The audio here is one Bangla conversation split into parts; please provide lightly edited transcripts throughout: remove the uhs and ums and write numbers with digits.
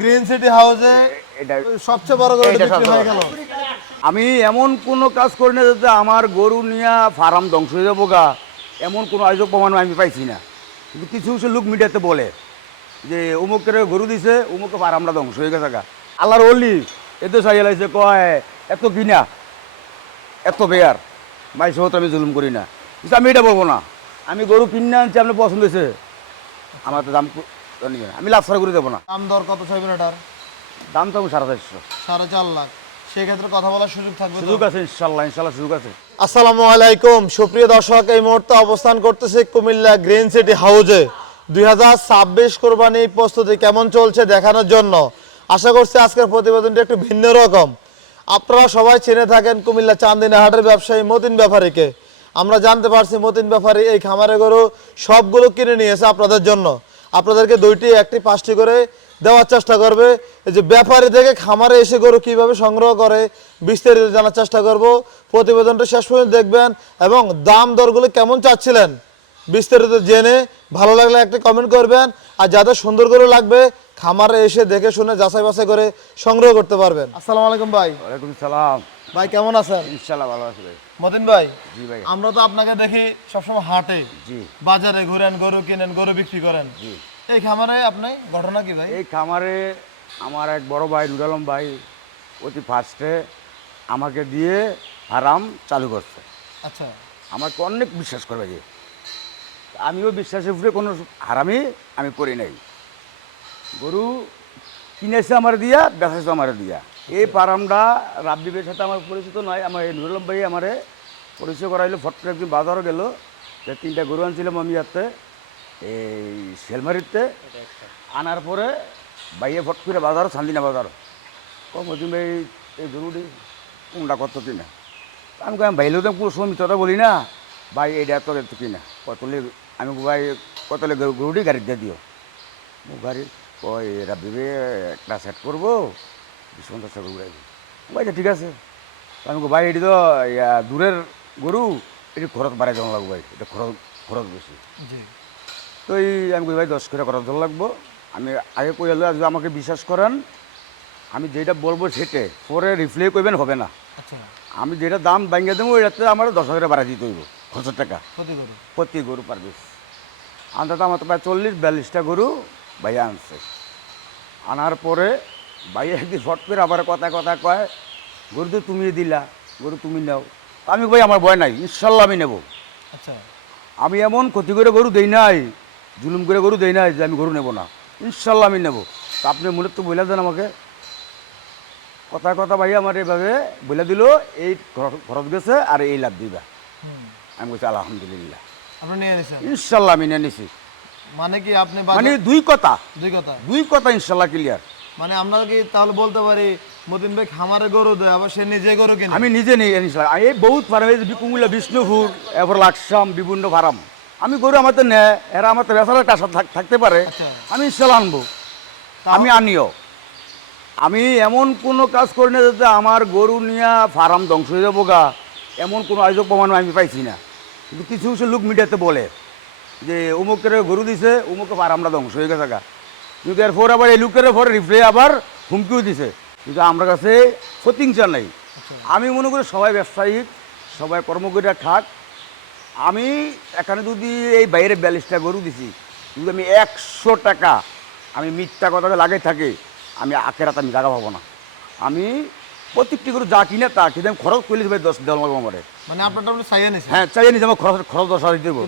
গ্রিন সিটি হাউসে এটা সবচেয়ে বড় গরু বিক্রি হয়ে গেল। আমি এমন কোনো কাজ করি না যাতে আমার গরু নিয়ে ফার্ম ধ্বংস হয়ে যাবো গা, এমন কোনো আয়োজক প্রমাণ আমি পাইছি না। কিন্তু কিছু কিছু লোক মিডিয়াতে বলে যে অমুকের গরু দিছে, অমুকে ফার্মটা ধ্বংস হয়ে গেছে গা। আল্লাহর অলি এতে চাই লাইছে কয় এত কিনা এত বেয়ার ভাই সহ আমি জুলুম করি না, কিন্তু আমি এটা বলবো না। আমি গরু কিনে আনছি, আপনার পছন্দ হয়েছে, আমার তো দাম নিয়ে আমি লাভ ছাড়া করে দেবো না। দাম দর কত চাইবেন এটার? দাম তো আমি 4,500। 4.5 লাখ। সেক্ষেত্রে কথা বলার সুযোগ থাকবে তো? সুযোগ আছে ইনশাল্লাহ, ইনশাল্লাহ সুযোগ আছে। আসসালামু আলাইকুম সুপ্রিয় দর্শক, এই মুহূর্তে অবস্থান করতেছে কুমিল্লা গ্রিন সিটি হাউসে। 2026 কোরবানি প্রস্তুতি কেমন চলছে দেখানোর জন্য আশা করছি আজকের প্রতিবেদনটি একটু ভিন্ন রকম। আপনারা সবাই চিনে থাকেন কুমিল্লা চান্দিনা হাটের ব্যবসায়ী মতিন ব্যাপারীকে। আমরা জানতে পারছি মতিন ব্যাপারী এই খামারে গরু সবগুলো কিনে নিয়েছে আপনাদের জন্য। আপনাদেরকে 2টি 1টি 5টি করে দেওয়ার চেষ্টা করবে। এই যে ব্যাপারী থেকে খামারে এসে গরু কিভাবে সংগ্রহ করে বিস্তারিত জানার চেষ্টা করব। প্রতিবেদনটা শেষ পর্যন্ত দেখবেন এবং দাম দরগুলো কেমন চাচ্ছিলেন বিস্তারিত জেনে ভালো লাগলে একটা কমেন্ট করবেন। আর যাদের সুন্দর গরু লাগবে খামারে এসে দেখে শুনে যাচাই বাছাই করে সংগ্রহ করতে পারবেন। আসসালামু আলাইকুম ভাই। ওয়ালাইকুম সালাম। ভাই কেমন আছেন? ইনশাল্লাহ ভালো আছে ভাই। মতিন ভাই, জি ভাই। আমরা তো আপনাকে দেখি সবসময় হাটে, জি বাজারে ঘুরেন, গরু কিনেন, গরু বিক্রি করেন। জি। এই খামারে আপনি ঘটনা কি ভাই? এই খামারে আমার এক বড় ভাই নুর আলম ভাই অতি ফার্স্টে আমাকে দিয়ে ফার্ম চালু করছে। আচ্ছা। আমাকে অনেক বিশ্বাস করবে যে, আমিও বিশ্বাসের উপরে কোনো হারামি আমি করি নাই। গরু কিনেছে আমার দিয়া, বেচাছে আমার দিয়া। এই ফার্মটা রাব্বিবের সাথে আমার পরিচিত নয়, আমার এই নুর আলম ভাই আমারে পরিচয় করাইলো। ফট করে একদিন বাজারও গেল, যে 3টা গরু আনছিলাম আমি ইয়াতে এই শেলমারিতে। আনার পরে বাইয়ে ফট করে বাজারও চান্দিনা বাজার মধ্যে ভাই এই গরুটি কোনটা কত কিনা। আমি ভাইলেও তো পুরো সমিতটা বলি না, ভাই এইটা এত কিনা কতলে। আমি ভাই কতলে গরুটি গাড়ি দিয়ে দিও। গাড়ি ওই রাব্বিবে একটা সেট করবো 20-50 টাকা ঘুরাই দিই। ভাই ঠিক আছে। আমি ভাই এটি তো দূরের গরু, এটি খরচ বাড়াই দেওয়া লাগবে ভাই, এটা খরচ বেশি। তো এই আমি ভাই 10 করে খরচ ধরা লাগবো। আমি আগে কই হলো, যদি আমাকে বিশ্বাস করেন আমি যেটা বলবো সেটে পরে রিপ্লে করবেন হবে না। আচ্ছা। আমি যেটা দাম ভাঙিয়ে দেবো এটাতে আমার 10,000 বাড়াই দিতে হইব, 1000 টাকা প্রতি গরু পার পিস। আনতে আমার তো প্রায় 40-42টা গরু ভাইয়া আনছে। আনার পরে ভাইয়া একদিন ফট করে আবার কথা কয়, গরু তো তুমি দিলা, গরু তুমি নাও। আমি ভাই আমার ভয় নাই, ইনশাল্লাহ আমি নেব। আচ্ছা। আমি এমন ক্ষতি করে গরু দেই নাই, জুলুম করে গরু দেই নাই যে আমি গরু নেব না, ইনশাল্লাহ আমি নেব। তা আপনি মূলত তো বলে দেন আমাকে কথা ভাই আমার এইভাবে বলে দিল, এই খরচ গেছে আর এই লাভ দিবা। আমি বলছি আলহামদুলিল্লাহ, আপনি নিয়ে নিছেন? ইনশাল্লাহ আমি নিয়ে নিছি। মানে কি আপনি মানে দুই কথা ইনশাল্লাহ ক্লিয়ার। মানে আমরা কি তাহলে বলতে পারি মতিন ভাই খামারে গরু দেয় আবার সে নিজে গরু কিনে? আমি নিজে নিই ইনশাল্লাহ। এই বহুত ফার্ম, এই কুমিল্লা, বিষ্ণুপুর, এরপর লাকসাম, বিভিন্ন ফার্ম আমি গরু আমার তো নেয়, এরা আমার তো বেসার একটা থাকতে পারে। আমি ইনশাল্লাহ আনবো, আমি আনিও। আমি এমন কোনো কাজ করি না যাতে আমার গরু নিয়ে ফার্ম ধ্বংস হয়ে যাবো গা, এমন কোনো আয়োজক প্রমাণ আমি পাইছি না। কিন্তু কিছু কিছু লোক মিডিয়াতে বলে যে অমুকের গরু দিছে, অমুকে ফার্মটা ধ্বংস হয়ে গেছে গা। কিন্তু এরপর আবার এই লোকের পরে রিপ্লে আবার হুমকিও দিছে। কিন্তু আমার কাছে প্রতিহিংসা নেই। আমি মনে করি সবাই ব্যবসায়িক, সবাই কর্মকর্তা খাক। আমি এখানে যদি এই বাইরে 42টা গরু দিছি, যদি আমি 100 টাকা আমি মিথ্যা কথাটা লাগাই থাকি, আমি আখেরাতে আমি জায়গা পাবো না। আমি প্রত্যেকটি গরু যা কিনে তা কিন্তু আমি খরচ করলে ভাই 10 দেওয়া লাগবো আমার। মানে আপনারটা আপনি চাইয়ে নিছেন? হ্যাঁ চাইয়ে নিছি, আমার খরচ 10,000 দেবো।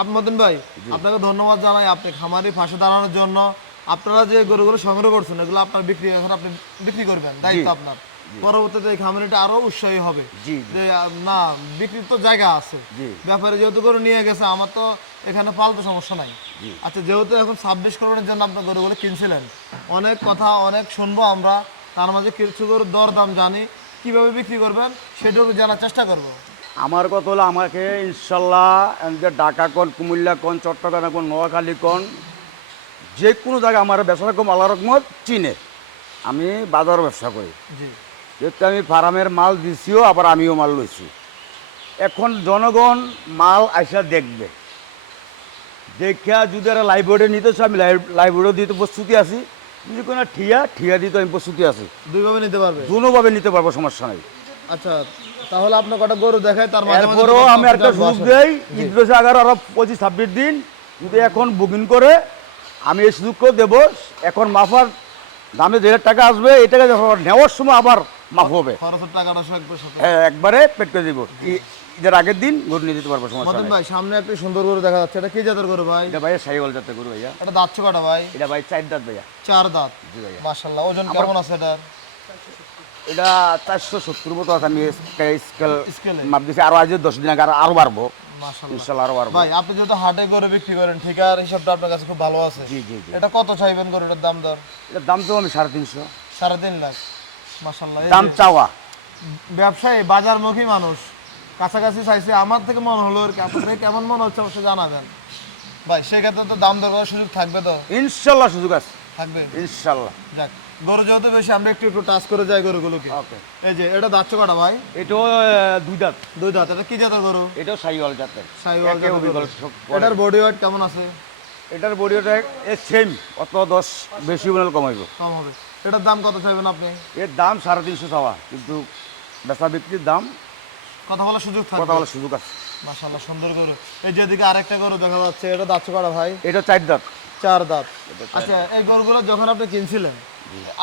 আপনি মতিন ভাই আপনাকে ধন্যবাদ জানাই, আপনি খামারে ফাঁসে দাঁড়ানোর জন্য। আপনারা যে গরুগুলো সংগ্রহ করছেন এগুলো আপনার বিক্রি, এখন আপনি বিক্রি করবেন, দায়িত্ব আপনার। পরবর্তীতে এই খামারিটা আরো উৎসাহী হবে যে না, বিক্রির তো জায়গা আছে। ব্যাপারে যেহেতু গরু নিয়ে গেছে, আমার তো এখানে পালতে সমস্যা নাই। আচ্ছা, যেহেতু এখন 26 কোরবানির জন্য আপনার গরুগুলো কিনছিলেন, অনেক কথা অনেক শুনবো আমরা, তার মাঝে কিছু গরুর দর দাম জানি, কিভাবে বিক্রি করবেন সেটাও জানার চেষ্টা করব। আমার কথা হলো, আমাকে ইনশাল্লাহ ঢাকা কোন, কুমিল্লা কোন, চট্টগ্রাম কোন, নোয়াখালী কোন, যে কোনো জায়গায় আমার ব্যবসা রকম আল্লাহ রকমত চিনে। আমি বাজার ব্যবসা করি, যেহেতু আমি ফার্মের মাল দিছিও, আবার আমিও মাল লইছি। এখন জনগণ মাল আইসা দেখবে, দেখা যদি এরা লাইব্রেরি নিতেছে, আমি লাইব্রেরিও দিতে প্রস্তুতি আছি। যদি কোনো ঠিয়া দিতে আমি প্রস্তুতি আছি, দুইভাবে নিতে পারবে। দুনোভাবে নিতে পারবো, সমস্যা নাই। আচ্ছা, তাহলে আপনার কটা গরু দেখায়, তার মাঝে মাঝে এরপরও আমি একটা সুযোগ দেই, জি। ঈদ বেশি আগার আরো 25-26 দিন যদি এখন বুকিং করে আমি এই সুযোগকেও দেবো। এখন মাফার দামে যে টাকা আসবে এই টাকা যখন নেওয়ার সময় আবার মাফ হবে। খরচের টাকাটা একবার সাথে। হ্যাঁ, একবারে পেট করে দিব। ঈদের আগের দিন গরু নিয়ে দিতে পারবো, সমস্যা মতন নাই। ভাই, সামনে একটা সুন্দর গরু দেখা যাচ্ছে, এটা কি জাতের গরু ভাই? এটা ভাই সাইওয়াল জাতের গরু ভাইয়া। এটা দাঁতছে কটা ভাই? এটা ভাই 4 দাঁত ভাইয়া। 4 দাঁত। জি ভাইয়া। মাশাআল্লাহ, ওজন কেমন আছে এটার? এটা 470 মতো আছে। আমি স্কেলে? মাপ দিয়েছি, আরো আজ 10 দিন আগে আরো বাড়বো মাশাআল্লাহ। ইনশাল্লাহ, আরো বাড়বো। ভাই আপনি যেহেতু হাটে গরু বিক্রি করেন, ঠিকার হিসাবটা আপনার কাছে খুব ভালো আছে। জি জি জি। এটা কত চাইবেন গরুটার দাম দর? এটার দাম তো আমি 350। 3.5 লাখ। মাশাআল্লাহ। এই দাম যে চাওয়া। ব্যবসায়ী বাজারমুখী মানুষ, কাছাকাছি চাইছে, আমার থেকে মনে হলো আর কি, আপনাদের কেমন মনে হচ্ছে অবশ্যই জানাবেন ভাই। সেক্ষেত্রে তো দাম দর করার সুযোগ থাকবে তো? ইনশাল্লাহ সুযোগ আছে, থাকবে ইনশাল্লাহ। যাক, গরু যেহেতু বেশি, আমরা একটু একটু টাচ করে যাই গরুগুলোকে। ওকে। এই যে এটা দাঁতছে কটা ভাই? এটাও 2 দাঁত। 2 দাঁত। এটা কি জাতের গরু? এটাও সাইওয়াল জাতের। সাহিওয়াল একে জাতের অবিকল গরু। সব করে। এটার বডি ওয়েট কেমন আছে? এটার বডিটা সেম, অত 10 বেশি হলে কমাইব। কম হবে। এটার দাম কত চাইবেন আপনি? এর দাম 350 চাওয়া, কিন্তু বেচা বিক্রির দাম কথা বলার সুযোগ থাকবে? কথা বলার সুযোগ আছে। মাশাআল্লাহ, সুন্দর গরু। এই যেদিকে আরেকটা গরু দেখা যাচ্ছে, এটা দাঁতছে কটা ভাই? এটা 4 দাঁত। 4 দাঁত। আচ্ছা, এই গরুগুলো যখন আপনি কিনছিলেন,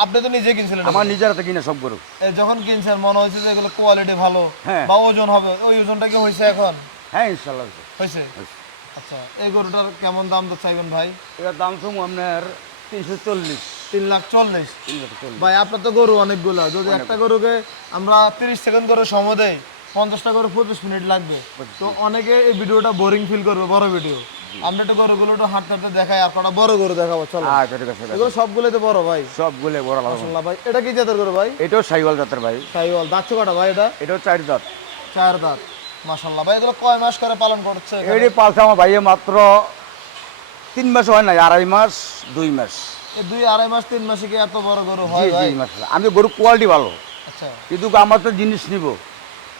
আপনি তো নিজে কিনছিলেন? আমার নিজের হাতে কিনা সব গরু। এই যখন কিনছেন মনে হয়েছে যে এগুলো কোয়ালিটি ভালো হ্যাঁ। বা ওজন হবে, ওই ওজনটা কি হয়েছে এখন? হ্যাঁ, ইনশাল্লাহ হয়েছে। হয়েছে। আচ্ছা, এই গরুটার কেমন দাম তো চাইবেন ভাই? এটার দাম তো আপনার 340। 3,40,000। 340। ভাই আপনার তো গরু অনেকগুলো, যদি একটা গরুকে আমরা 30 সেকেন্ড করে সময় দেই, 50টা করে 25 মিনিট লাগবে, তো অনেকে এই ভিডিওটা বোরিং ফিল করবে, বড় ভিডিও। আমরা একটু গরুগুলো একটু হাঁটতে হাঁটতে দেখাই, আর কটা বড় গরু দেখাবো, চলো। আচ্ছা, ঠিক আছে। এগুলো সবগুলোই তো বড় ভাই। সবগুলো বড় লাগবে। মাশাআল্লাহ ভাই, এটা কি জাতের গরু ভাই? এটাও সাইওয়াল জাতের ভাই। সাহিওয়াল। দাঁতছে কটা ভাই এটা? এটাও 4 দাঁত। 4 দাঁত। মাশাআল্লাহ ভাই, এগুলো কয় মাস করে পালন করছে এখানে? এটি পালছে আমার ভাইয়ে মাত্র 3 মাস হয় না, 2.5 মাস 2 মাস। এই 2-2.5 মাস 3 মাসে কি এত বড় গরু জি হয় জি ভাই? মাস। আমি গরু কোয়ালিটি ভালো, আচ্ছা। কিন্তু আমার তো জিনিস নিব,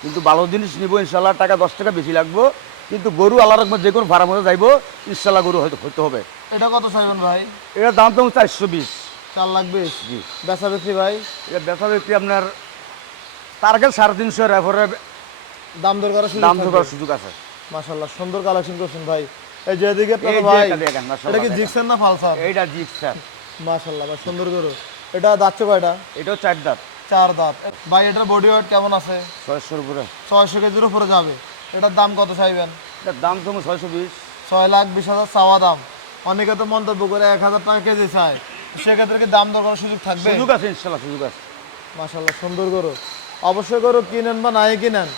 কিন্তু ভালো জিনিস নিব ইনশাল্লাহ। টাকা 10 টাকা বেশি লাগবে, কিন্তু গরু আল্লাহ রকম যে কোনো ফার্ম হতে যাইব ইনশাল্লাহ, গরু হয়তো হতে হবে। এটা কত চাইবেন ভাই? এটার দাম তো 420। 4,20,000। জি। বেচা বিক্রি ভাই? এটা বেচা বিক্রি আপনার টার্গেট 350 এরপরে দাম দর করার সুযোগ দাম থাকবে? করার সুযোগ আছে। মাশাআল্লাহ, সুন্দর কালেকশন করছেন ভাই। এই যে এদিকে এই যে ভাই, এটা দেখেন, মাশাআল্লাহ এটা কি দেখেন। জিক্সার না ফালসার? এইটা জিক্স স্যার। মাশাআল্লাহ ভাই, সুন্দর গরু। এটা দাঁতছে কয়টা? এটাও 4 দাঁত। 4 দাঁত। ভাই এটার বডি ওয়েট কেমন আছে? 600 উপরে। 600 কেজির উপরে যাবে। এটার দাম কত চাইবেন? এটার দাম তো 620। 6,20,000 চাওয়া দাম। অনেকে তো মন্তব্য করে 1,000 টাকা কেজি চায়, সেক্ষেত্রে কি দাম দর করার সুযোগ থাকবে? সুযোগ আছে ইনশাল্লাহ, সুযোগ আছে। মাশাআল্লাহ, সুন্দর গরু। অবশ্যই গরু কিনেন বা নাই কিনেন,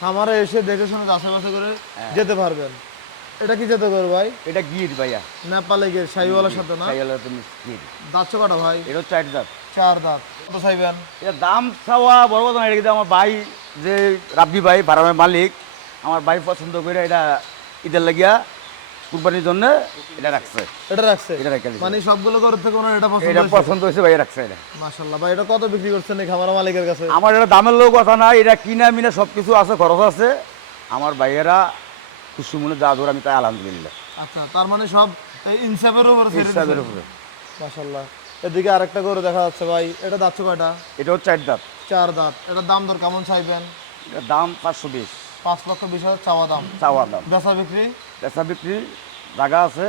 খামারে এসে দেখে শুনে যাচাই বাছাই করে যেতে পারবেন। এটা কি যেতে গরু ভাই? এটা গির ভাইয়া। নেপালে গিয়ে শাহিওয়ালের সাথে না? সাইওয়ালের তুমি গির। দাঁতছে কটা ভাই? এটাও 4 দাঁত। 4 দাঁত। কত চাইবেন? এটার দাম চাওয়া বড় কথা না, এটা কিন্তু আমার ভাই, যে রাব্বি ভাই ফার্মের মালিক, আমার ভাই পছন্দ করে এটা ঈদের লাগিয়া কুরবানির জন্য এটা রাখছে। এটা রাখছে? এটা রেখে দিছে। মানে সবগুলো গরুর থেকে ওনার এটা পছন্দ এটা হয়েছে? পছন্দ হয়েছে ভাই, রাখছে এটা। মাশাআল্লাহ ভাই, এটা কত বিক্রি করছেন এই খামার মালিকের কাছে? আমার এটা দামের লোক কথা না, এটা কিনা মিনা সব কিছু আছে, খরচ আছে। আমার ভাইয়েরা খুশি মনে যা ধর, আমি তাই আলহামদুলিল্লাহ। আচ্ছা, তার মানে সব এই ইনসাফের উপরে ছেড়ে হিসাবের দিয়েছেন? উপরে। মাশাআল্লাহ। এদিকে আরেকটা গরু দেখা যাচ্ছে ভাই, এটা দাঁতছে কয়টা? এটাও 4 দাঁত। 4 দাঁত। এটার দাম দর কেমন চাইবেন? এটার দাম 520 5,20,000 চাওয়া দাম। চাওয়া দাম। বেচা বিক্রি? বেচা বিক্রি জায়গা আছে,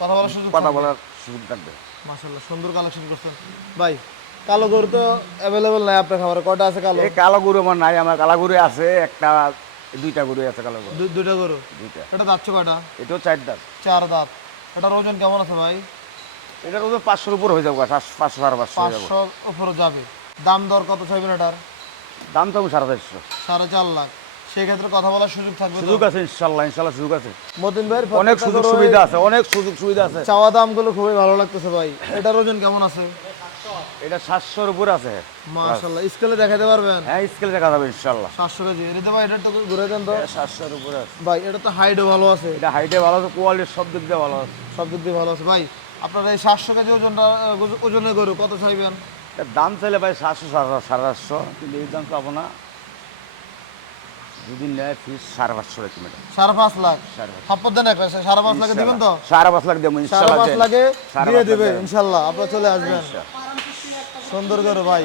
কথা বলার সুযোগ কথা থাকবে? বলার সুযোগ থাকবে। মাশাআল্লাহ, সুন্দর কালেকশন করছেন ভাই। কালো গরু তো অ্যাভেলেবল নাই আপনার খাবারে, কয়টা আছে কালো? এই কালো গরু আমার নাই, আমার কালো গরু আছে একটা, 2টা গরু আছে কালো গরু। দুইটা গরু। 2টা। এটা দাঁতছে কয়টা? এটাও 4 দাঁত। 4 দাঁত। এটার ওজন কেমন আছে ভাই? এটার ওজন 500-র উপর হয়ে যাবে, 500 550 হয়ে যাবে। 500 উপরে যাবে। দাম দর কত চাইবেন এটার? দাম তো 450। 4.5 লাখ। সেই ক্ষেত্রে কথা বলার সুযোগ থাকবে তো? সুযোগ আছে ইনশাল্লাহ, ইনশাল্লাহ সুযোগ আছে। মতিন ভাইয়ের অনেক প্রত্যেকটা সুযোগ গরুই সুবিধা আছে, অনেক সুযোগ সুবিধা আছে। চাওয়া দামগুলো খুবই ভালো লাগতেছে ভাই। এটার ওজন কেমন আছে? এটা 700-র উপর আছে। মাশাআল্লাহ, স্কেলে দেখাতে পারবেন? হ্যাঁ, স্কেলে দেখা যাবে ইনশাল্লাহ। 700 কেজি। এটা ভাই, এটা তো ঘুরে দেন তো 700-র উপরে আছে। ভাই। এটা তো হাইটও ভালো আছে, এটা হাইটে ভালো আছে, কোয়ালিটি সব দিক দিয়ে ভালো আছে। সব দিক দিয়ে ভালো আছে ভাই। আপনার এই 700 কেজি ওজনের গরু কত চাইবেন? এর দাম চাইলে ভাই 700 750, কিন্তু এই দাম পাবো না। যদি নেয় ফিস 5.5 টাকা ম্যাডাম। 5.5 লাখ 5.5 থাপ্পর দেন একটা 5.5 লাখে দিবেন তো? 5.5 লাখ দেবো ইনশাআল্লাহ। 5.5 লাখে দিয়ে 5.5 দিবে লাখ দেব। ইনশাল্লাহ, আপনারা চলে আসবেন। সুন্দর গরু ভাই।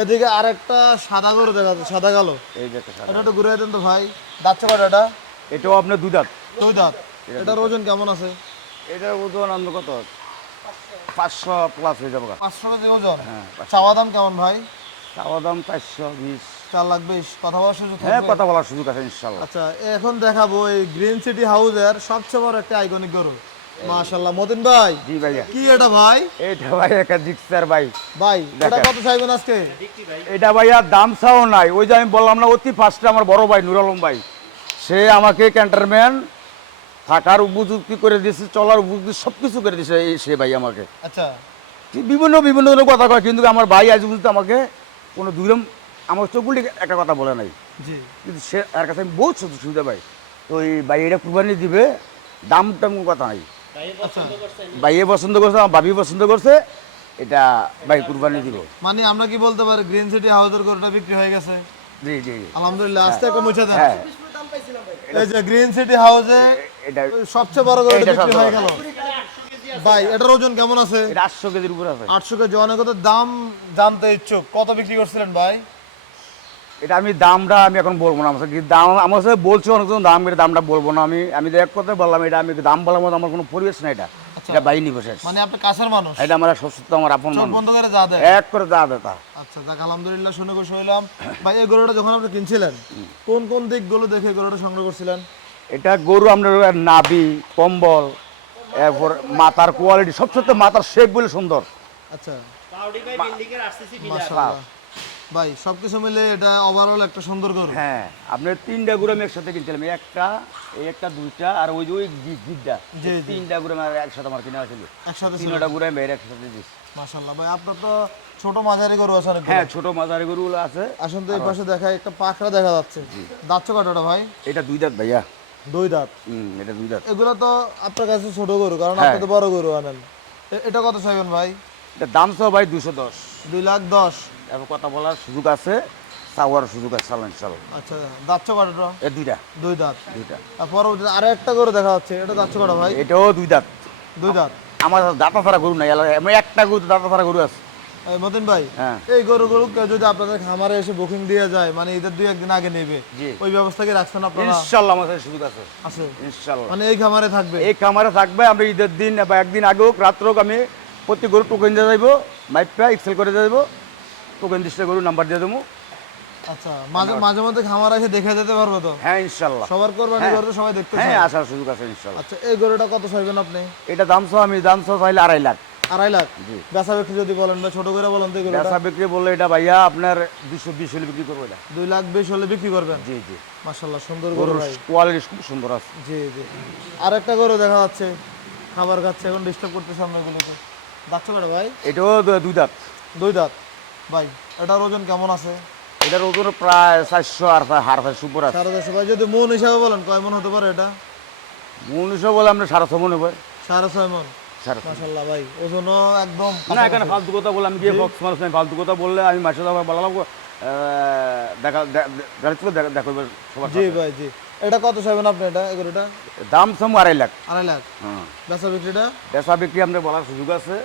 এদিকে আরেকটা সাদা গরু দেখা যাচ্ছে, সাদা কালো। এই যে একটা সাদা। এটা একটু ঘুরে দেন তো ভাই। দাঁতছে কটা এটা? এটাও আপনার 2 দাঁত। 2 দাঁত। এটার ওজন কেমন আছে? এটার ওজন অন্য কত 500 প্লাস হয়ে যাবে। 500 কেজি ওজন। হ্যাঁ, 500। চাওয়া দাম কেমন ভাই? চাওয়া দাম 420। 4,20,000। কথা বলার সুযোগ হ্যাঁ, থাকবে? কথা বলার সুযোগ আছে ইনশাআল্লাহ। আচ্ছা, এখন দেখাবো এই গ্রিন সিটি হাউসের সবচেয়ে বড় একটা আইকনিক গরু। মাশাআল্লাহ মতিন ভাই, জি ভাইয়া। কি এটা ভাই? এটা ভাই একটা জিক্সার ভাই। ভাই এটা দেখেন। কত চাইবেন আজকে? এটা ভাইয়া দাম চাও নাই, ওই যে আমি বললাম না অতি ফার্স্টে আমার বড় ভাই নুর আলম ভাই, সে আমাকে ক্যান্টারম্যান থাকার উপযুক্তি করে দিয়েছে, চলার উপযুক্তি সব কিছু করে দিয়েছে সে ভাই আমাকে। আচ্ছা বিভিন্ন বিভিন্ন ধরনের কথা কয়, কিন্তু আমার ভাই আজ পর্যন্ত আমাকে কোনো দুরম আমার চকুলি একটা কথা বলে নাই। জি। কিন্তু সে তার কাছে আমি বহুত সুবিধা পাই। তো এই ভাই এটা কুরবানি দিবে, দাম টাম কোনো কথা নাই। আচ্ছা, ভাইয়ে পছন্দ করছে, আমার ভাবি পছন্দ করছে, এটা ভাই কুরবানি দিব। মানে আমরা কি বলতে পারি গ্রিন সিটি হাউসের গরুটা বিক্রি হয়ে গেছে? জি জি। আলহামদুলিল্লাহ। আস্তে একটা মুছে দেন। হ্যাঁ, এই যে গ্রিন সিটি হাউসে এটা সবচেয়ে বড় গরুটা এটা বিক্রি সবচেয়ে হয়ে গেল। ভাই এটার ওজন কেমন আছে? এটা 800 কেজির উপর আছে। 800 কেজি। অনেকত দাম জানতে ইচ্ছুক, কত বিক্রি করছিলেন ভাই? এটা আমি দামটা আমি এখন বলবো না, আমার দাম আমার সাথে বলছে অনেকজন দাম, এটা দামটা বলবো না। আমি তো এক কথা বললাম, এটা আমি দাম বলার মতো আমার কোনো পরিবেশ না। এটা এটা বাইরে নিবো শেষ। মানে আপনি কাছের মানুষ, এটা আমার সত্য, আমার আপন চোখ মানুষ, বন্ধ করে যা দেয়। এক করে দা দেতা। আচ্ছা যাক, আলহামদুলিল্লাহ শুনে খুশি হইলাম। ভাই এই গরুটা যখন আপনি কিনছিলেন কোন কোন দিকগুলো দেখে গরুটা সংগ্রহ করছিলেন? এটা গরু আপনার নাভি, কম্বল, এরপর মাথার কোয়ালিটি, সবচেয়ে মাথার শেপ বলে সুন্দর। আচ্ছা মাশাআল্লাহ। মাশাআল্লাহ। ভাই সবকিছু মিলে এটা ওভারঅল একটা সুন্দর গরু। হ্যাঁ, আপনার 3টা গরু আমি একসাথে কিনছিলাম, এই একটা 2টা আর ওই যে ওই গিদ্দা, জি, জি। 3টা গরু আমার একসাথে আমার কিনা ছিল। একসাথে ছিল। 3টা গরু আমি বাইরে একসাথে দিচ্ছি। মাশাআল্লাহ। ভাই আপনার তো ছোট মাঝারি গরু আছে অনেকগুলো। হ্যাঁ, ছোট মাঝারি গরুগুলো আছে। আসুন তো এই পাশে দেখায়, একটা পাখরা দেখা যাচ্ছে। দাঁতছে কটাটা ভাই? এটা 2 দাঁত ভাইয়া। 2 দাঁত। এটা 2 দাঁত। এগুলো তো আপনার কাছে ছোট গরু, কারণ হ্যাঁ। আপনি তো বড় গরু আনেন। এটা কত চাইবেন ভাই? এটা দাম তো ভাই 210। 2,10,000। এবার কথা বলার সুযোগ আছে, চাওয়ার সুযোগ আছে, ইনশাআল্লাহ। আচ্ছা, দাঁতছে কটাটা? এ 2টা। 2 দাঁত। 2টা। আর পরবর্তীতে আরো একটা গরু দেখা যাচ্ছে, এটা দাঁতছে কটা ভাই? এটাও 2 দাঁত। 2 দাঁত। আমার দাঁতা ছাড়া গরু নাই, আমি একটা গরু দাঁতা ছাড়া গরু আছে। এই মতিন ভাই, হ্যাঁ। এই গরুগুলো কেউ যদি আপনাদের খামারে এসে বুকিং দিয়ে যায়, মানে ঈদের 2-1 দিন আগে নেবে, জি। ওই ব্যবস্থা কি রাখছেন আপনারা? ইনশাআল্লাহ আমার কাছে সুযোগ আছে। আছে। ইনশাআল্লাহ। মানে এই খামারে থাকবে? এই খামারে থাকবে, আমরা ঈদের দিন বা একদিন আগে হোক রাত্র হোক, আমি প্রতি গরু টোকেন দিয়ে যাইব, মাইপটা এক্সেল করে দিয়ে যাবো, টোকেন দিচ্ছে গরু নাম্বার দিয়ে দেবো। আচ্ছা, মাঝে মাঝে মধ্যে খামার এসে দেখে যেতে পারবে তো? হ্যাঁ ইনশাআল্লাহ। সবার কোরবানি হ্যাঁ। গরু তো সবাই দেখতে হ্যাঁ, চায়। আসার সুযোগ আছে ইনশাআল্লাহ। আচ্ছা, এই গরুটা কত চাইবেন আপনি? এটা দাম চাইলে 2.5 লাখ। 2.5 লাখ। জি। বেচা বিক্রি যদি বলেন বা ছোট করে বলেন তো এই গরুটা? বেচা বিক্রি বললে এটা ভাইয়া আপনার 220 হলে বিক্রি করবো এটা। 2,20,000 হলে বিক্রি করবেন? জি জি। মাশাআল্লাহ সুন্দর গরু গরুর ভাই। কোয়ালিটি খুব সুন্দর আছে। জি জি। আর একটা গরু দেখা যাচ্ছে, খাবার খাচ্ছে, এখন ডিস্টার্ব করতেছে আপনাগুলোকে। দাঁতছে কটা ভাই? এটাও 2 দাঁত। 2 দাঁত। ভাই এটার ওজন কেমন আছে? এটার ওজন প্রায় 400 আর হাড় সুপার আছে। 450। ভাই যদি মন হিসাবে বলেন কয় মন হতে পারে এটা? 1900 বলে আমরা 650 মনে হয়। 6.5 মন। 650। মাশাআল্লাহ ভাই, ওজনও একদম না, এখানে ফালতু কথা বলে আমি গিয়ে বক্স মানুষ নাই, ফালতু কথা বললে আমি মাসে দাম বললাম দেখো সবার জি ভাই জি। এটা কত চাইবেন আপনি এটা এই গরুটা? দাম 2.5 লাখ। 2.5 লাখ। হ্যাঁ, বেচা বিক্রিটা? বেচা বিক্রি আপনার বলার সুযোগ আছে,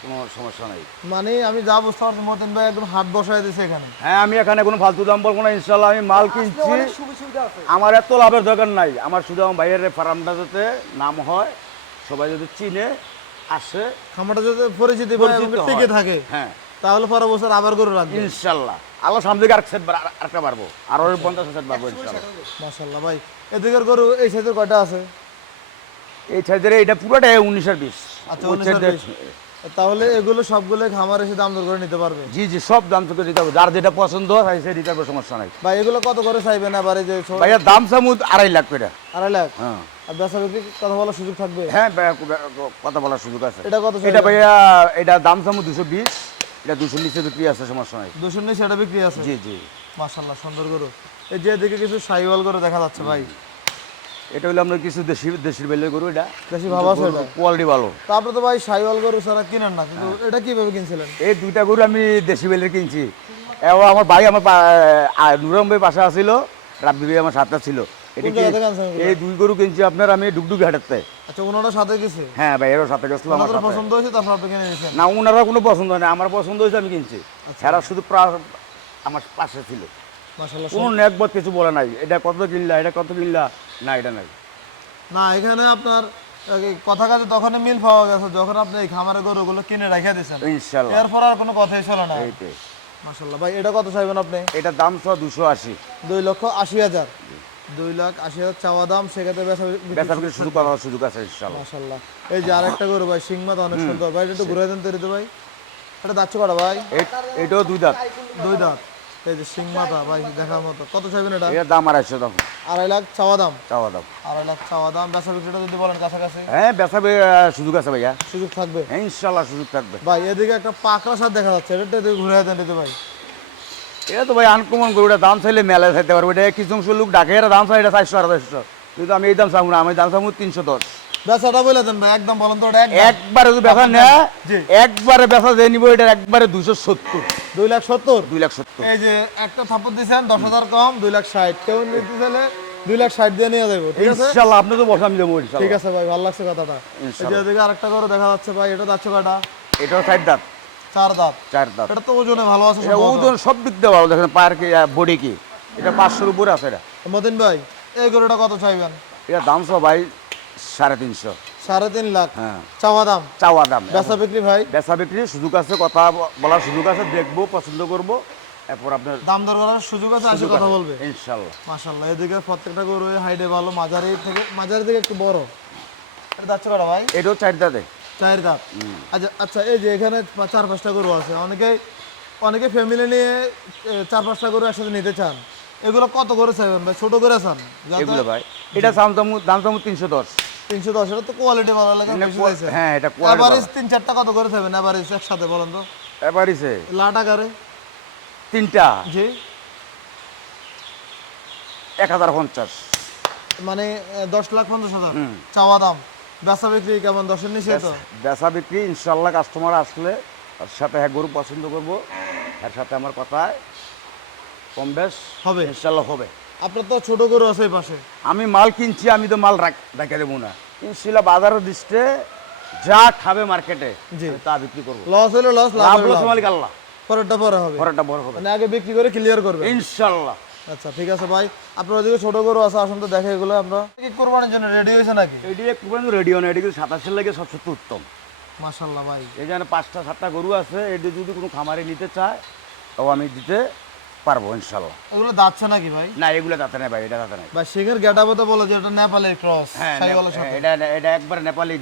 কোনো সমস্যা নাই। মানে আমি যা বুঝতে পারছি মতিন ভাই একদম হাত বসায় দিয়েছে এখানে। হ্যাঁ, আমি এখানে কোনো ফালতু দাম বলবো না ইনশাল্লাহ। আমি মাল কিনছি, আমার এত লাভের দরকার নাই। আমার শুধু আমার বাইরের ফার্মটা যাতে নাম হয়, সবাই যদি চিনে আসে, খামারটা যদি পরিচিতি পায় এবং পরিচিত টিকে হয়। থাকে, হ্যাঁ তাহলে পরের বছর আবার গরু রাখবে ইনশাল্লাহ। আল্লাহ সামনে থেকে আরেকটা বাড়বো, আরো 50 সেট বাড়বো ইনশাল্লাহ। মাশাআল্লাহ ভাই। এদিকের গরু এই সাইজের কয়টা আছে? এই সাইজের এটা পুরোটা 19 আর 20। আচ্ছা, 19 আর 20। তাহলে এগুলো সবগুলো খামার এসে দাম দর করে নিতে পারবে? জি জি, সব দাম থেকে দিতে হবে, যার যেটা পছন্দ হয় সে দিতে হবে, সমস্যা নাই। ভাই এগুলো কত করে চাইবেন আবার? এই যে ভাইয়া দাম সামু 2.5 লাখ করে। 2.5 লাখ। হ্যাঁ আর বেচা বিক্রি কথা বলার সুযোগ থাকবে? হ্যাঁ, কথা বলার সুযোগ আছে। এটা কত এটা ভাইয়া, এটা দাম সামু 220, এটা 200 নিচে বিক্রি আছে, সমস্যা নাই। 200 নিচে এটা বিক্রি আছে? জি জি। মাশাআল্লাহ সুন্দর গরু। এই যে এদিকে কিছু সাইওয়াল গরু দেখা যাচ্ছে ভাই। এটা হলো আমরা কিছু দেশির বেলের গরু, এটা বেশি ভাব আছে এটা? কোয়ালিটি ভালো। তারপরে তো ভাই সাইওয়াল গরু ছাড়া কিনেন না, কিন্তু এটা কিভাবে কিনছিলেন? এই 2টা গরু আমি দেশি বেলের কিনছি। এবং আমার ভাই, আমার নুরম ভাই পাশে আসছিল, রাব্বি ভাই আমার সাথে ছিল। এটা কোন কি জায়গা থেকে আনছেন এগুলো? এই 2 গরু কিনছি আপনার আমি ডুগডুগি হাটেতে। আচ্ছা ওনারা সাথে গেছে, হ্যাঁ ভাই, এরও সাথে গেছিল আমার ওনাদের সাথে। পছন্দ হয়েছে তারপর আপনি কিনে নিয়েছেন। না ওনারা কোনো পছন্দ হয় না, আমার পছন্দ হয়েছে আমি কিনছি। এরা শুধু আমার পাশে ছিল, মাশাআল্লাহ। কোনো নেকবত কিছু বলে নাই, এটা কত কিনলা, এটা কত কিনলা, না এটা নাই। না এখানে আপনার কথা কাজে তখনই মিল পাওয়া গেছে যখন আপনি এই খামারে গরুগুলো কিনে রেখে দিয়েছেন, ইনশাল্লাহ এরপর আর কোনো কথাই ছিল না। এইটাই। মাশাআল্লাহ ভাই, এটা কত চাইবেন আপনি? এটার দাম তো 280। 2,80,000, 2,80,000 চাওয়া দাম, সেক্ষেত্রে বেচা বিক্রির সুযোগ পাওয়ার সুযোগ আছে ইনশাল্লাহ। মাশাআল্লাহ। এই যে আরেকটা গরু ভাই, সিংমাত অনেক সুন্দর ভাই, এটা একটু ঘুরে দেন তৈরি তো ভাই। এটা দাচ্ছে কটা ভাই? এটাও 2 দাঁত। 2 দাঁত। এই যে সিংমাতা ভাই দেখার মতো, কত চাইবেন এটা? এটার দাম 250 দাম 2.5 লাখ চাওয়া দাম। চাওয়া দাম। 2.5 লাখ চাওয়া দাম। বেচা বিক্রিটা যদি বলেন কাছাকাছি হ্যাঁ বেচা সুযোগ আছে ভাইয়া, সুযোগ থাকবে হ্যাঁ ইনশাল্লাহ সুযোগ থাকবে। ভাই। এদিকে একটা পাকড়া সার দেখা যাচ্ছে, এটা এদিকে ঘুরে দেন দিতে ভাই। এটা তো ভাই আনকমন গরু, এটা দাম চাইলে মেলায় চাইতে পারবো। এটা কিছু অংশ লোক ডাকে, এটা দাম চাই এটা 400-450, কিন্তু আমি এই দাম চাবো না, আমি দাম চাবো 310। বেচাটা বলে দেন ভাই, একদম বলেন তো ওটা একদম। একবারে যদি বেচা নেয়, জি। একবারে বেচা দিয়ে নিবো, এটা একবারে 270। 2,70,000। 270। এই যে একটা থাপ্পড় দিয়েছেন 10,000 কম, 2,60,000। কেউ নিতে চাইলে 2,60,000 দিয়ে নিয়ে যাবো, ঠিক আছে? ইনশাল্লাহ আপনি তো বসা আমি যাবো ঠিক ইনশাল্লাহ। আছে ভাই, ভালো লাগছে কথাটা। এই যে ইনশাল্লাহ। এদিকে আরেকটা করে দেখা যাচ্ছে ভাই, এটা যাচ্ছে কয়টা? এটাও 4 দাঁত। 4 দাঁত। 4 দাঁত। এটা তো ওজনে ভালো আছে এটা সম্ভবত। ওজন সব দিক দিয়ে ভালো, দেখেন পায়ের কি বডি কি, এটা 500-র উপরে আছে। এটা মতিন ভাই, এই গরুটা কত চাইবেন? এটা দাম সব ভাই 350। 3.5 লাখ হ্যাঁ চাওয়া দাম। চাওয়া দাম। বেচা বিক্রি ভাই? বেচা বিক্রির সুযোগ আছে, কথা বলার সুযোগ আছে, দেখবো পছন্দ করবো, এরপর আপনার দাম দর করার সুযোগ আছে, আসে সুযোগ কথা আছে। বলবে ইনশাল্লাহ। মাশাআল্লাহ। এদিকে প্রত্যেকটা গরু হাইটে ভালো, মাঝারি থেকে একটু বড়। এটা যাচ্ছে কটা ভাই? এটাও 4 দাঁতে। 4 দাঁত। আচ্ছা আচ্ছা, এই যে এখানে 4-5টা গরু আছে, অনেকে ফ্যামিলি নিয়ে 4-5টা গরু একসাথে নিতে চান, এগুলো কত করে চাইবেন ভাই? ছোট করে চান? এগুলো ভাই এটা দাম দাম 310। 310। এটা তো কোয়ালিটি ভালো লাগে, বেশি চাইছে। হ্যাঁ এটা কোয়ালিটি এভারেজ 3-4টা কত করে চাইবেন এভারেজ একসাথে বলেন তো? এবারিছে লাখ টাকারে 3টা জি, 1050। মানে 10,50,000 চাওয়া দাম। বেচা বিক্রি কেমন, 10-এর নিচে তো? বেচা বিক্রি ইনশাল্লাহ কাস্টমার আসলে তার সাথে এক গরু পছন্দ করবো, এর সাথে আমার কথায় কম বেশ হবে ইনশাল্লাহ হবে। আপনার তো ছোট গরু আছে এই পাশে। আমি মাল কিনছি, আমি তো মাল রাখা দেবো না, ইনশাল্লাহ বাজারের দৃষ্টে যা খাবে মার্কেটে জি। আমি তা বিক্রি করবো। লস হলে লস, লাভ লাভ হলে লস লাভ। মালিক আল্লাহ, পরেরটা পরে হবে, পরেরটা বড় হবে মানে আগে বিক্রি করে ক্লিয়ার করবে ইনশাল্লাহ। আচ্ছা ঠিক আছে ভাই, আপনার ওদিকে ছোট গরু আছে, আসুন তো দেখে এগুলো। আমরা কি কোরবানির জন্য রেডি হয়েছে নাকি? এটি একটু রেডিও না, এটি কিন্তু 27-এর লাগে সবচেয়ে উত্তম। মাশাআল্লাহ ভাই, এই যেন 5টা-7টা গরু আছে, এটি যদি কোনো খামারে নিতে চায় তাও আমি দিতে পারবো ইনশাল্লাহ। এগুলো দাচ্ছে নাকি ভাই? না এগুলো দাঁতে নেই ভাই, এটা দাঁতে নেই। ভাই সিংহের গেটাবে তো বলে যে এটা নেপালের ক্রস, হ্যাঁ শাহিওয়ালের সাথে। এটা এটা একবার নেপালি,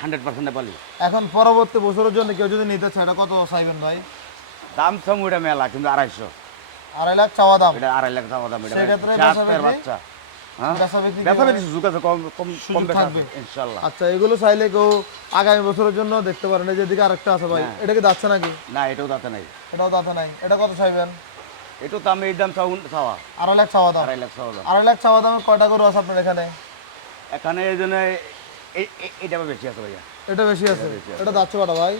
100% নেপালি। এখন পরবর্তী বছরের জন্য কেউ যদি নিতে চায়, এটা কত চাইবেন ভাই? দাম সাম ওটা মেলা, কিন্তু 250। 2.5 লাখ চাওয়া দাম। এটা 2.5 লাখ চাওয়া দাম। এটা সেক্ষেত্রে জাতের বাচ্চা, হ্যাঁ বেচা বিক্রি বেচা বিক্রি সুযোগ আছে, কম কম সুযোগ কম বেচা থাকবে। আছে ইনশাল্লাহ। আচ্ছা এগুলো চাইলে কেউ আগামী বছরের জন্য দেখতে পারেন। এই যেদিকে আরেকটা আছে ভাই, এটা কি দাচ্ছে নাকি? না এটাও দাঁতে নাই। এটাও দাঁতে নাই। এটা কত চাইবেন? এটাও দাম এই দাম চাওয়া 2.5 লাখ চাওয়া দাম। 2.5 লাখ চাওয়া দাম। 2.5 লাখ চাওয়া দামে কয়টা গরু আছে আপনার এখানে? এখানে এই জন্য এটা বেশি আছে ভাইয়া, এটা বেশি আছে। এটা দাচ্ছে কটা ভাই?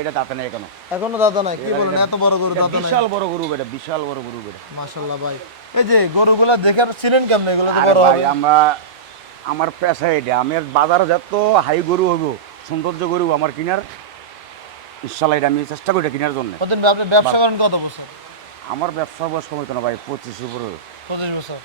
এটা দাঁতে নেই এখনো। এখনো দাঁতে নাই? কি বলেন, এত বড় গরু দাঁতে নাই? বিশাল বড় গরু বেটা, বিশাল বড় গরু বেটা। মাশাআল্লাহ ভাই, এই যে গরুগুলা দেখে চিনেন কেমনে এগুলো তো আরে বড় ভাই হবে? আমার পেশা এটা, আমি বাজারে যত হাই গরু হইব, সৌন্দর্য গরু আমার কিনার ইনশাল্লাহ, এটা আমি চেষ্টা করি এটা কেনার জন্য। কতদিন আপনি ব্যবসা করেন কত বছর? আমার ব্যবসা বয়স কম হইতো না ভাই, 25 উপরে। 25 বছর।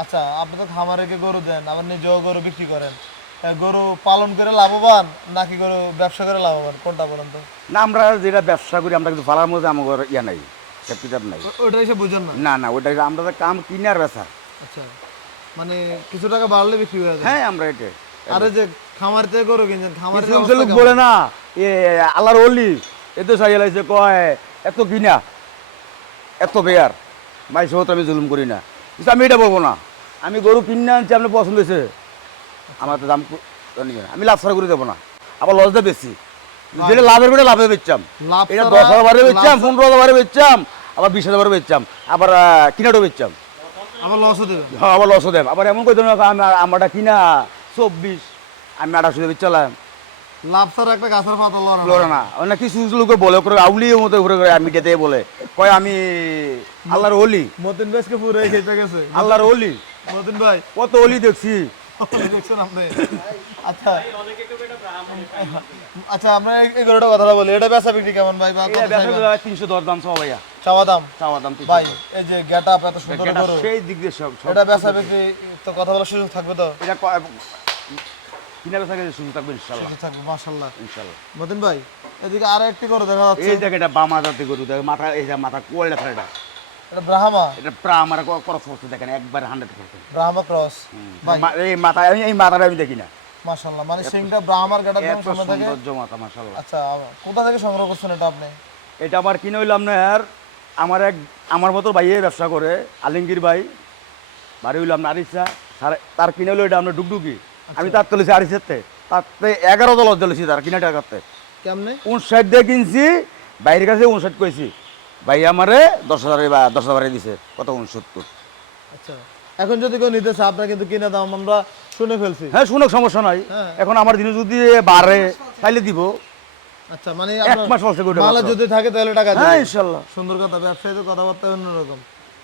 আচ্ছা আপনি তো খামারে গিয়ে গরু দেন, আবার নিজেও গরু বিক্রি করেন, তা গরু পালন করে লাভবান নাকি গরু ব্যবসা করে লাভবান, কোনটা বলেন তো? না আমরা যেটা ব্যবসা করি, আমরা কিন্তু ফালার মধ্যে আমার ইয়া নাই, সব কিতাব নাই। ওইটা এসে বুঝেন না? না না ওইটা আমরা তো কাম কিনার বেচা। আচ্ছা, মানে কিছু টাকা বাড়লে বিক্রি হয়ে যায়। হ্যাঁ আমরা এটা আরে যে খামার থেকে গরু কিনছেন, খামারের কিছু অবস্থা লোক কেমন? বলে না এ আল্লাহর অলি এত সাইলাইছে, কয় এত কিনা এত বেয়ার ভাই, সহ আমি জুলুম করি না, কিন্তু আমি এটা বলবো না। আমি গরু কিনে আনছি, আপনার পছন্দ হয়েছে, আমার তো দাম নিয়ে আমি লাভ ছাড়া করে দেবো না, আবার লস দিয়ে বেশি, যেটা লাভের বেটা লাভে বেচতাম, লাভ এটা ছাড়া- 10,000 বারে বেচতাম, লাভ- 15,000 বারে বেচতাম, আবার 20,000 বারে বেচতাম, আবার কিনাটাও বেচতাম, আবার লসও দেবেন। হ্যাঁ আবার লসও দেব। আবার এমন করতাম না আমি আমারটা কিনা 24, আমি 28 বেচলাম, লাভ ছাড়া একটা গাছের পাতা লড়ে না। লড়ে না। অনেক কিছু লোকে বলে করে আউলির মতো ঘুরে ঘুরে মিডিয়াতে বলে কয় আমি আল্লাহর ওলি, মতিন ভাইকে পুরো খেতে গেছে। আল্লাহর ওলি, মতিন ভাই কত ওলি দেখছি। দেখছেন আপনি? আচ্ছা আচ্ছা, আমরা এই গরুটা কথাটা বলি, এটা বেচা বিক্রি কেমন ভাই? বা কত এটা বেচা চাইবেন? 310 দাম চাও ভাইয়া, চাওয়া দাম? চাওয়া দাম 310। ভাই এই যে গেটআপ এত সুন্দর এটা গরু, সেই দিক দিয়ে সব এটা বেচা বিক্রি তো কথা বলার সুযোগ থাকবে তো? এটা কিনা বেচা গেছে শুরু থাকবে ইনশাআল্লাহ, সুযোগ থাকবে মাশাআল্লাহ। ইনশাআল্লাহ। মতিন ভাই এদিকে আর একটি গরু দেখা যাচ্ছে, এই জায়গাটা বামা জাতি গরু, দেখ মাথা, এই যে মাথা কোয়ালটা ফেলেটা, এটা ব্রাহ্মা, এটা প্রায় আমার খরচ করতে দেখেন একবার 100%। ব্রাহ্মা ক্রস ভাই এই মাথা, এই মাথাটা আমি দেখি না, মাশাআল্লাহ, মানে সিংটা ব্রাহ্মার গেটআপ এত সামনে থাকে। সৌন্দর্য মাথা মাশাআল্লাহ। আচ্ছা কোথা থেকে সংগ্রহ করছেন এটা আপনি? এটা আমার কিনে হইলাম না আর আমার মতো ভাইয়ে ব্যবসা করে, আলিঙ্গির ভাই, বাড়ি হইলাম না আরিসা, তার কিনে হইলো এটা আমরা ডুগডুগি, আমি তার তুলেছি আরিসাতে, তাতে 11 দল তুলেছি তার কিনা টাকাতে, কেমনে? 59 দিয়ে কিনছি, বাইরের কাছে 59 কইছি, ভাই আমারে 10,000 বা 10,000 দিছে, কত 69। আচ্ছা এখন যদি কেউ নিতে চায় আপনার কিন্তু কিনে দাম আমরা শুনে ফেলছি। হ্যাঁ শুনুক, সমস্যা নাই, হ্যাঁ। এখন আমার দিনে যদি বাড়ে তাইলে দিব, আচ্ছা মানে 1 মাস বলছে গরুটা মালা মাত্র। যদি থাকে তাহলে টাকা হ্যাঁ দিবেন। ইনশাআল্লাহ। সুন্দর কথা, ব্যবসায়ীদের কথাবার্তা অন্যরকম।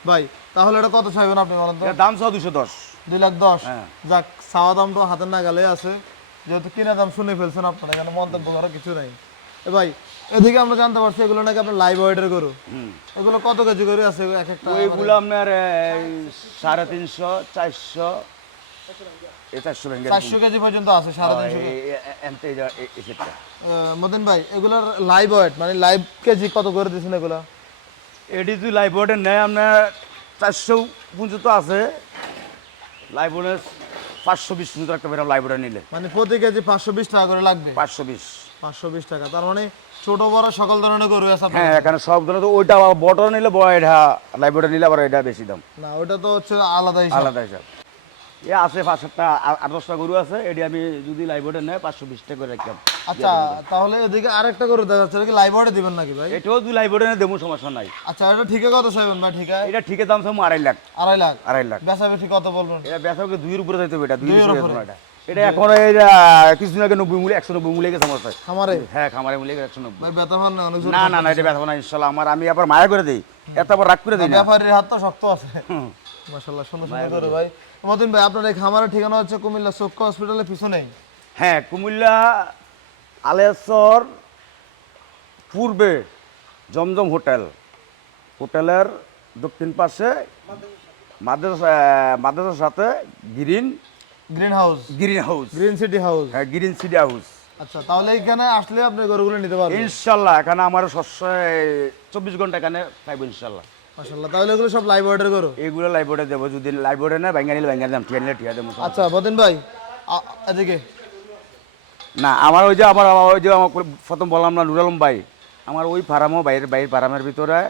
ভাই তাহলে এটা কত চাইবেন আপনি বলেন তো? এর দাম চাও 210। 2,10,000। হ্যাঁ। যাক, চাওয়া দাম তো হাতের নাগালে আছে, যেহেতু কিনা দাম শুনে ফেলছেন আপনারা, এখানে মন্তব্য করার কিছু নাই। এ ভাই এদিকে আমরা জানতে পারছি এগুলো নাকি আপনার লাইভ ওয়েটের গরু, এগুলো কত কেজি করে আছে এক একটা? ওইগুলো আপনার 350, 400, 400 ভেঙে 400 কেজি পর্যন্ত আছে, 350 কেজি। মতিন ভাই এগুলোর লাইভ ওয়েট মানে লাইভ কেজি কত করে দিচ্ছেন এগুলা? এটি যদি লাইভ বোর্ডের নেয় আপনার 450 তো আছে, লাইভ বোর্ডের 520 পর্যন্ত একটা বেরো লাইভ বোর্ডে নিলে, মানে প্রতি কেজি 520 টাকা করে লাগবে। 520। 520 টাকা, তার মানে ছোট বড় সকল ধরনের গরু আছে আপনার? হ্যাঁ এখানে সব ধরনের, তো ওইটা বড় নিলে বড়, এটা লাইভ বোর্ডে নিলে আবার এটা বেশি দাম, না ওটা তো হচ্ছে আলাদা হিসাব। আলাদা হিসাব। এ আছে 5-7টা 8-10টা গরু আছে, এটি আমি যদি লাইভ বোর্ডে নেয় 520 টাকা করে রাখতাম। আচ্ছা তাহলে এদিকে আরেকটা গরু দেখা যাচ্ছে, এটা কি লাইভ ওয়েটে দিবেন নাকি ভাই? এটাও যদি লাইভ বোর্ডে নেয় দেবো, সমস্যা নাই। আচ্ছা এটা ঠিকে কত চাইবেন ভাই? ঠিকা এটা ঠিকের দাম সব 2.5 লাখ। 2.5 লাখ? 2.5 লাখ। বেচা বেশি কত বলবেন? এটা বেচাকে 2-এর উপরে যাইতে হবে, এটা 2 2 এর এর উপরে? উপরে এটা। এটা এখন এটা কিছুদিন আগে 90 মূল্য, 190 মূল্য গেছে আমার কাছে। খামারে? হ্যাঁ খামারে মূল্য 190। ভাই ব্যথা পান না অনেক জোর? না না না, এটা বেচবো না ইনশাআল্লাহ, আমি আবার মায়া করে দেই, এত আবার রাগ করে দেই না। ব্যাপারীর হাত তো শক্ত আছে। মাশাআল্লাহ সুন্দর সুন্দর করে ভাই। মতিন ভাই আপনার এই খামারের ঠিকানা হচ্ছে কুমিল্লা চক্ষু হসপিটালের পিছনেই? হ্যাঁ কুমিল্লা আলেশ্বর পূর্বে জমজম হোটেল, হোটেলের দক্ষিণ পাশে মাদ্রাসার সাথে green green house? Green house, green city house. হ্যাঁ গ্রিন সিটি হাউস। আচ্ছা তাহলে এখানে আসলে আপনি গরুগুলো নিতে পারবেন ইনশাল্লাহ, এখানে আমার 24 ঘন্টা এখানে পাইব ইনশাল্লাহ। মাশাআল্লাহ। তাহলে এগুলো সব লাইভ ওয়েটের গরু? এইগুলো লাইভ বোর্ডে দেবো, যদি লাইভ বোর্ডে না ব্যাঙ্গা নিলে ব্যাঙ্গা দাম, টিয়া নিলে টিয়া দেবো। আচ্ছা মতিন ভাই এদিকে না আমার ওই যে আমার প্রথম বললাম না নুর আলম ভাই, আমার ওই ফার্মও বাইরের ফার্মের ভিতরে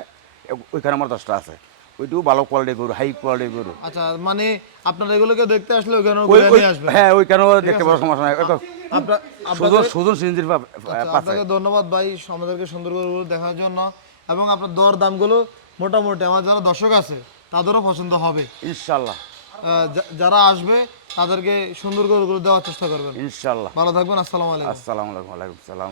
ওইখানে আমার 10টা আছে, ওইটাও ভালো কোয়ালিটি গরু, হাই কোয়ালিটি গরু। আচ্ছা মানে আপনারা এগুলোকে দেখতে আসলে ওখানে ঘুরে নিয়ে আসবেন? হ্যাঁ ওইখানেও দেখতে পারো, সমস্যা নাই। সুজন সিঞ্জির পাশে। আপনাকে ধন্যবাদ ভাই আমাদেরকে সুন্দর গরুগুলো দেখার জন্য, এবং আপনার দর দামগুলো মোটামুটি আমার যারা দর্শক আছে তাদেরও পছন্দ হবে ইনশাল্লাহ। যারা আসবে তাদেরকে সুন্দর গরুগুলো দেওয়ার চেষ্টা করবেন। ইনশাল্লাহ। ভালো থাকবেন। আসসালামু আলাইকুম। আসসালামু আলাইকুম। ওয়ালাইকুম সালাম।